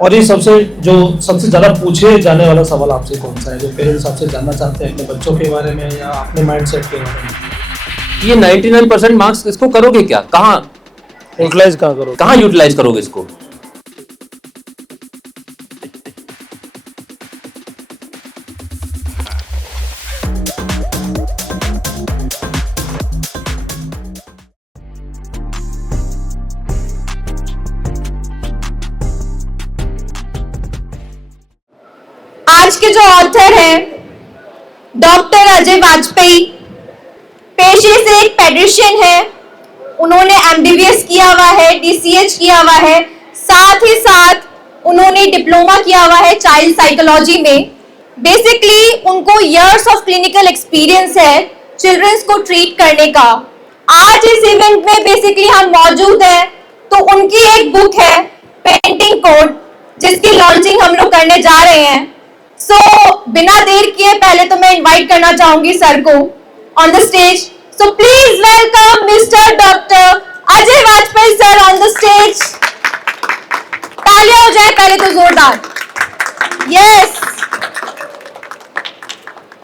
और ये सबसे ज्यादा पूछे जाने वाला सवाल आपसे कौन सा है, जो पेरेंट्स आपसे जानना चाहते हैं अपने बच्चों के बारे में या अपने माइंडसेट के बारे में? ये 99% मार्क्स इसको करोगे क्या, कहाँ यूटिलाइज करोगे इसको? आज के जो ऑथर हैं डॉक्टर अजय वाजपेयी, पेशे से एक पेडिट्रिशियन है। उन्होंने एमबीबीएस किया हुआ है, डीसीएच किया हुआ है, साथ ही साथ उन्होंने डिप्लोमा किया हुआ है चाइल्ड साइकोलॉजी में। बेसिकली उनको इयर्स ऑफ क्लिनिकल एक्सपीरियंस है चिल्ड्रंस को ट्रीट करने का। आज इस इवेंट में बेसिकली हम मौजूद हैं, तो उनकी एक बुक है पेरेंटिंग कोड, जिसकी लॉन्चिंग हम लोग करने जा रहे हैं। बिना देर किए पहले तो मैं इनवाइट करना चाहूंगी सर को on the stage. So please welcome mister doctor Ajay Vajpayee sir on the stage. तालियां हो जाए पहले तो जोरदार। यस।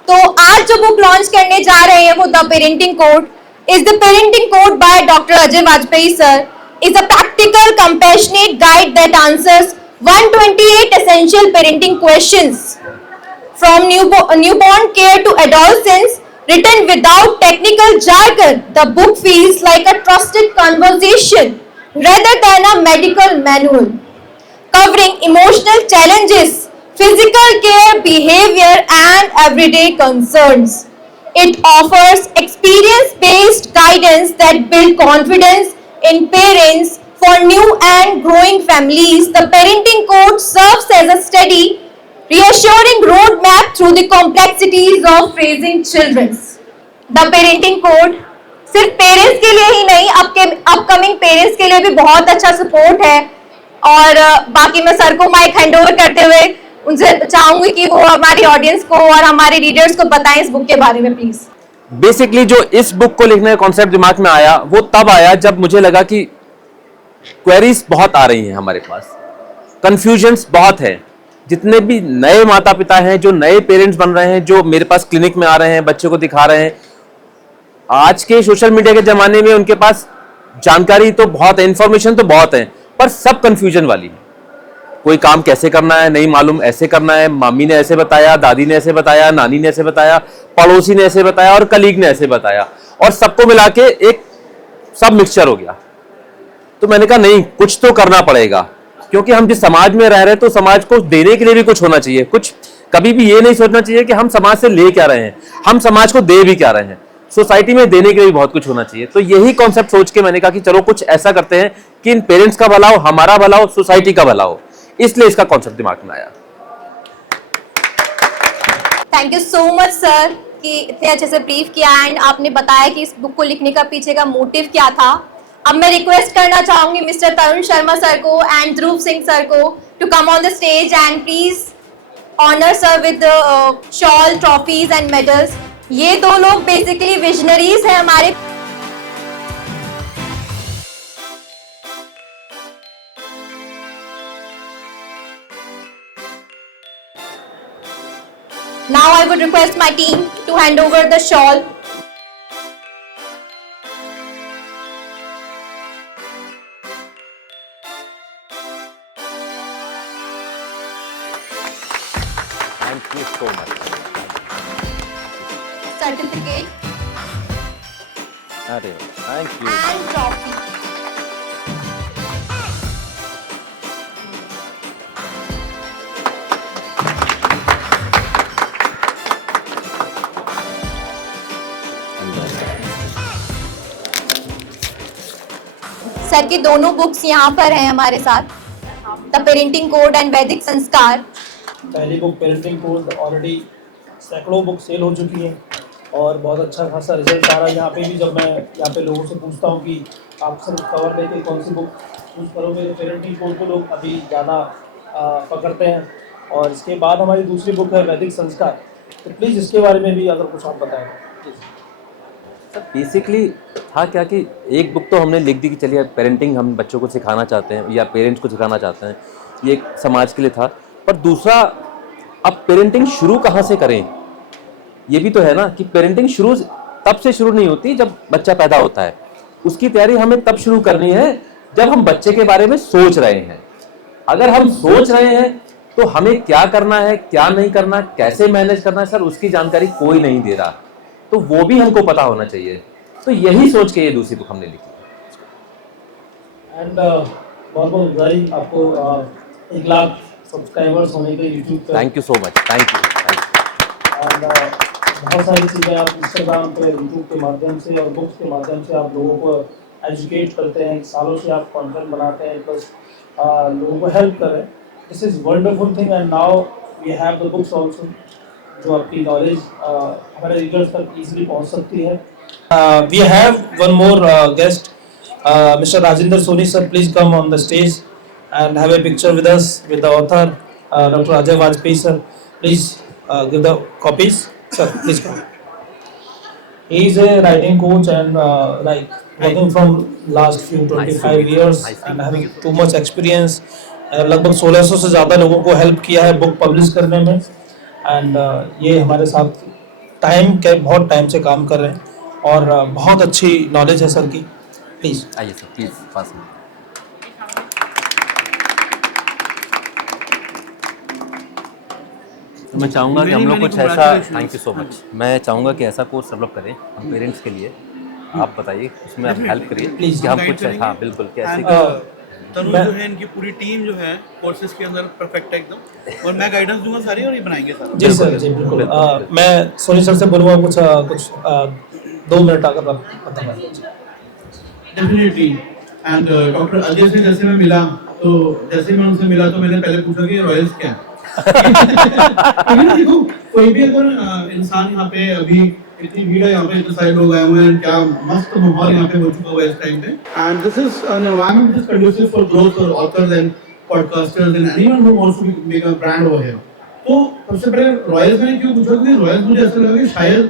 तो आज जो बुक लॉन्च करने जा रहे हैं वो the parenting code is the parenting code by doctor Ajay Vajpayee sir is a practical compassionate guide that answers 128 essential parenting questions from newborn care to adolescence, written without technical jargon. The book feels like a trusted conversation rather than a medical manual, covering emotional challenges, physical care, behavior, and everyday concerns. It offers experience-based guidance that build confidence in parents. For new and growing families, the parenting code serves as a steady, reassuring roadmap through the complexities of raising children. The parenting code सिर्फ parents के लिए ही नहीं, upcoming parents के लिए भी बहुत अच्छा support है। और बाकी मैं सर को माइक हैंड ओवर करते हुए उनसे चाहूंगी कि वो हमारी ऑडियंस को और हमारे रीडर्स को बताएं इस बुक के बारे में प्लीज। बेसिकली जो इस बुक को लिखने का कॉन्सेप्ट दिमाग में आया वो तब आया जब मुझे लगा कि क्वेरीज बहुत आ रही हैं हमारे पास, कंफ्यूजन्स बहुत है। जितने भी नए माता पिता हैं, जो नए पेरेंट्स बन रहे हैं, जो मेरे पास क्लिनिक में आ रहे हैं, बच्चे को दिखा रहे हैं, आज के सोशल मीडिया के जमाने में उनके पास जानकारी तो बहुत है, इंफॉर्मेशन तो बहुत है, पर सब कंफ्यूजन वाली है। कोई काम कैसे करना है नहीं मालूम, ऐसे करना है, मम्मी ने ऐसे बताया, दादी ने ऐसे बताया, नानी ने ऐसे बताया, पड़ोसी ने ऐसे बताया और कलीग ने ऐसे बताया, और सबको मिला के एक सब मिक्सचर हो गया। तो मैंने कहा नहीं, कुछ तो करना पड़ेगा, क्योंकि हम जिस समाज में रह रहे हैं तो समाज को देने के लिए भी कुछ होना चाहिए। कुछ कभी भी ये नहीं सोचना चाहिए कि हम समाज से ले क्या रहे हैं, हम समाज को दे भी क्या रहे हैं। सोसाइटी में देने के लिए भी बहुत कुछ होना चाहिए। तो यही कॉन्सेप्ट सोच के मैंने कहा कि चलो कुछ ऐसा करते हैं कि इन पेरेंट्स का भला हो, हमारा भला हो, सोसाइटी का भला हो, इसलिए इसका कॉन्सेप्ट दिमाग में आया। Thank you so much sir कि इतने अच्छे से ब्रीफ किया एंड आपने बताया कि इस बुक को लिखने का पीछे का मोटिव क्या था। अब मैं रिक्वेस्ट करना चाहूंगी मिस्टर तरुण शर्मा सर को एंड ध्रुव सिंह सर को to come on the stage and please honour sir with shawl, trophies and medals. ये दो लोग बेसिकली विजनरीज हैं हमारे। Now I would request my team to hand over the shawl. Thank you so much. Certificate अरे thank you. and trophy. Sir की दोनों books यहाँ पर हैं हमारे साथ, द पेरेंटिंग कोड एंड वैदिक संस्कार। पहली बुक पेरेंटिंग कोड ऑलरेडी सैकड़ों बुक सेल हो चुकी हैं और बहुत अच्छा खासा रिजल्ट आ रहा है। यहाँ पे भी जब मैं यहाँ पे लोगों से पूछता हूँ कि आप सिर्फ कवर लेके कौन सी बुक चूज़ करोगे, तो पेरेंटिंग कोड को लोग अभी ज़्यादा पकड़ते हैं। और इसके बाद हमारी दूसरी बुक है वैदिक संस्कार, तो प्लीज़ इसके बारे में भी अगर कुछ आप बताएं। सर बेसिकली था क्या कि एक बुक तो हमने लिख दी कि चलिए पेरेंटिंग हम बच्चों को सिखाना चाहते हैं या पेरेंट्स को सिखाना चाहते हैं, ये एक समाज के लिए था। पर दूसरा, अब पेरेंटिंग शुरू कहाँ से करें, ये भी तो है ना कि पेरेंटिंग शुरू तब से शुरू नहीं होती जब बच्चा पैदा होता है। उसकी तैयारी हमें तब शुरू करनी है जब हम बच्चे के बारे में सोच रहे हैं। अगर हम सोच रहे हैं तो हमें क्या करना है, क्या नहीं करना, कैसे मैनेज करना है, सर उसकी जानकारी कोई नहीं दे रहा, तो वो भी हमको पता होना चाहिए। तो यही सोच के ये दूसरी बुक हमने लिखी। एंड बहुत बहुत बधाई आपको 1 लाख सब्सक्राइबर्स होने के यूट्यूब पे। Thank you so much, thank you. And बहुत सारी चीज़ें आप इंस्टाग्राम पे, यूट्यूब के माध्यम से और बुक्स के माध्यम से आप लोगों को एजुकेट करते हैं। सालों से आप कंटेंट बनाते हैं, प्लस लोगों को हेल्प कर रहे हैं। This is wonderful thing. And now we have the books also, जो आपकी नॉलेज हमारे रीडर्स तक ईजिली पहुंच सकती है। We have one more guest, Mr. Rajinder Soni sir, please come on the stage and have a picture with us with the author Dr. Ajay Vajpayee sir. Please give the copies. Sir, please come. He is a writing coach and like working from last few 25 years and having too much experience. लगभग 1600 से ज़्यादा लोगों को help किया है book publish करने में। And ये हमारे साथ बहुत टाइम से काम कर रहे हैं और बहुत अच्छी नॉलेज है सर की। प्लीज आइए सर, प्लीज पास में। तो मैं चाहूँगा कि हम लोग कुछ ऐसा, थैंक यू सो मच, मैं चाहूँगा कि ऐसा कोर्स डेवलप करें हम पेरेंट्स के लिए। आप बताइए, उसमें आप हेल्प करिए प्लीज कि हम कुछ, हाँ बिल्कुल, कैसे तनु जो है, इनकी पूरी टीम जो है कोर्सेज के अंदर परफेक्ट है एकदम, और मैं गाइडेंस दूंगा सारी और ये बनाएंगे सारा। जी सर, जी बिल्कुल। मैं सोनी सर से बोलूँगा कुछ 2 मिनट अगर आप बताएं। डेफिनेटली। एंड डॉक्टर अजय से जैसे मैं मिला, तो जैसे मैं उनसे मिला तो मैंने पहले पूछा कि रॉयल्स क्या है। देखो, कोई भी अगर इंसान यहाँ पे, अभी इतनी भीड़ है यहाँ पे, इतने सारे लोग आए हुए हैं, क्या मस्त माहौल यहाँ पे हो चुका हुआ है इस टाइम पे। And this is an environment which is conducive for growth for authors and podcasters and anyone who wants to make a brand over here. तो सबसे पहले रॉयल्स मैंने क्यों पूछा, क्योंकि रॉयल्स मुझे ऐसा लगा कि शायद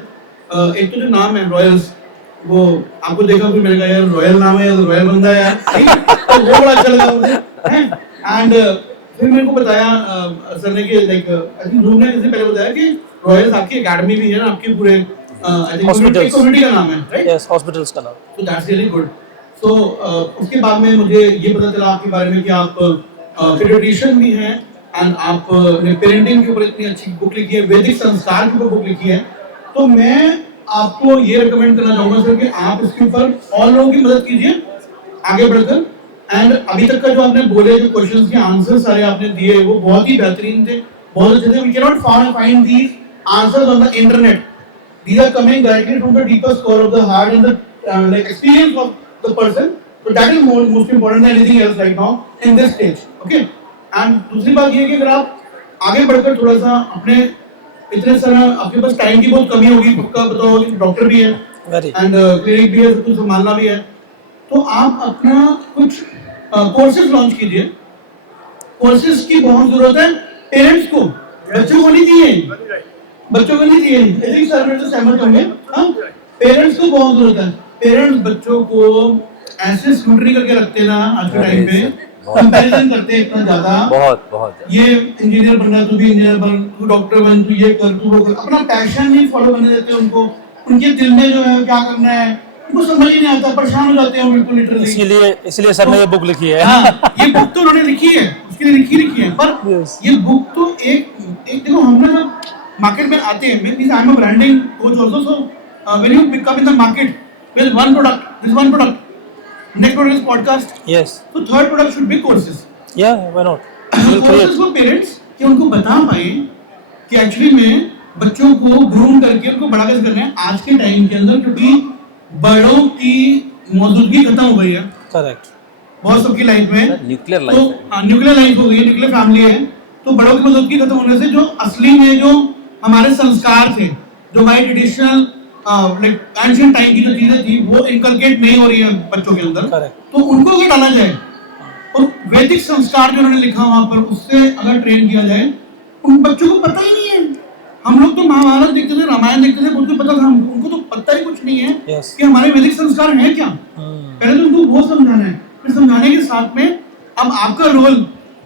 एक तो जो नाम है रॉयल्स, वो आपको देखा फिर मैंने कहा यार रॉयल नाम है, रॉयल बंदा है यार, तो वो बड़ा अच्छा लगा मुझे। एंड फिर मेरे को बताया सर ने कि लाइक आई थिंक ध्रुव ने इससे पहले बताया कि रॉयल्स आपकी एकेडमी भी है ना, आपके पूरे आई थिंक कम्युनिटी का नाम है, राइट? यस, हॉस्पिटल्स का नाम। तो दैट्स रियली गुड। तो उसके बाद में मुझे ये पता चला आपके बारे में कि आप पीडियाट्रिशियन भी हैं एंड आप पेरेंटिंग के ऊपर इतनी अच्छी बुक लिखी है, वैदिक संस्कार के ऊपर बुक लिखी है। तो मैं आपको ये रिकमेंड करना चाहूंगा सर कि आप इसके ऊपर और लोगों की मदद कीजिए आगे बढ़कर। एंड अभी तक का जो आपने बोले, जो क्वेश्चंस के आंसर सारे आपने दिए, वो बहुत ही बेहतरीन थे, बहुत अच्छे थे। We can not find these answers on the internet. These are coming directly from the deepest core of the heart and the like experience of the person. So that is most important than anything else right now in this stage. Okay. And दूसरी बात ये है कि अगर आप आगे बढ़कर थोड़ा सा अपने, इतने सारा आपके पास टाइम की बहुत कमी होगी, पक्का पता होगा कि डॉक्टर भी है एंड क्लिनिक भी है, सब कुछ संभालना भी है, तो आप अपना कुछ कोर्सेज लॉन्च कीजिए। कोर्सेज की बहुत जरूरत है पेरेंट्स को, बच्चों को नहीं चाहिए, बच्चों को नहीं चाहिए। यदि सर मेरे से सहमत होंगे, हाँ, पेरेंट्स को बहुत जरूरत है। पेरेंट्स बच्चों को ऐसे स्क्रूटनी करके रखते हैं ना आज के टाइम पे, कंपैरिजन करते हैं इतना ज्यादा, बहुत ये इंजीनियर बनना है, तू भी इंजीनियर बन, तू डॉक्टर बन, तू ये कर, तू वो कर, अपना पैशन नहीं फॉलो करने देते उनको। उनके दिल में जो है क्या करना है उनको समझ ही नहीं आता, परेशान हो जाते हैं बिल्कुल लिटरली। इसलिए सर ने ये बुक लिखी है। हाँ, ये बुक तो उन्होंने लिखी है, उसके लिए लिखी है, पर ये बुक तो एक देखो, हम ना जब मार्केट में आते हैं, means I am a branding coach also, so when you pick up in the market with one product, this one product, next product is podcast, yes, so third product should be courses, yeah, why not? courses for parents कि उनको बता पाए कि actually में बच्चों को groom करके उनको बड़ा कैसे करना है आज के टाइम के अंदर, क्योंकि बड़ों की मौजूदगी खत्म हो गई है। करेक्ट। बहुत सबकी लाइफ में न्यूक्लियर लाइफ, तो न्यूक्लियर लाइफ हो गई है, न्यूक्लियर फैमिली है, तो बड़ों की मौजूदगी खत्म होने से जो असली में जो हमारे संस्कार थे, जो हमारी ट्रेडिशनल लाइक एंशिएंट टाइम की जो चीजें थी, वो इनकलकेट नहीं हो रही है बच्चों के अंदर, तो उनको अगर डाला जाए और वैदिक संस्कार जो उन्होंने लिखा वहां पर, उससे अगर ट्रेन किया जाए, उन बच्चों को पता ही नहीं है। हम लोग तो महाभारत देखते थे, रामायण देखते थे, उनको पता था, उनको तो पता ही कुछ नहीं है कि हमारे वैदिक संस्कार है क्या। पहले तो उनको वो समझाना है, फिर समझाने के साथ में अब आपका role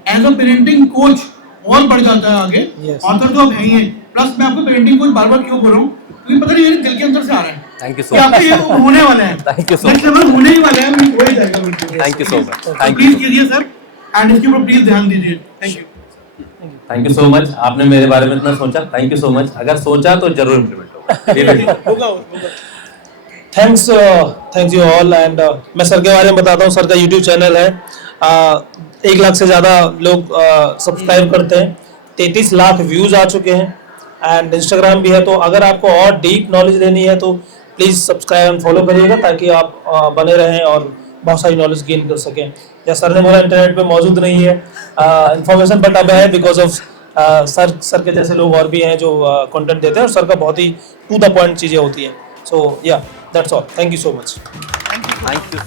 as a parenting coach और बढ़ जाता है आगे। Yes. ऑथर तो अब है ही है, प्लस मैं आपको पेरेंटिंग कोच बार बार क्यों बोल रहा हूँ, क्योंकि पता नहीं मेरे दिल के अंदर से आ रहा है थैंक यू कि सो आपका मच, ये होने वाला है, Thank you so next level होने ही वाला है, मैं हो ही जाएगा बिल्कुल। थैंक यू सो मच, तो थैंक प्लीज यू, कीजिए सर, एंड इसके ऊपर प्लीज ध्यान दीजिए। Thank you. Thank you so much. आपने मेरे बारे में इतना सोचा, थैंक यू सो मच। अगर सोचा तो जरूर इम्प्लीमेंट होगा। होगा। Thanks you all. एंड मैं सर के बारे में बताता हूँ। सर का यूट्यूब चैनल है, 1 लाख से ज़्यादा लोग सब्सक्राइब करते हैं, 33 लाख व्यूज़ आ चुके हैं, एंड इंस्टाग्राम भी है। तो अगर आपको और डीप नॉलेज लेनी है तो प्लीज़ सब्सक्राइब एंड फॉलो करिएगा, ताकि आप बने रहें और बहुत सारी नॉलेज गेन कर सकें। जैसे सर ने बोला इंटरनेट पे मौजूद नहीं है इंफॉर्मेशन, बट अब है बिकॉज ऑफ सर के जैसे लोग और भी हैं जो कंटेंट देते हैं, और सर का बहुत ही टू द पॉइंट चीज़ें होती हैं। सो या that's all, thank you so much. Thank you.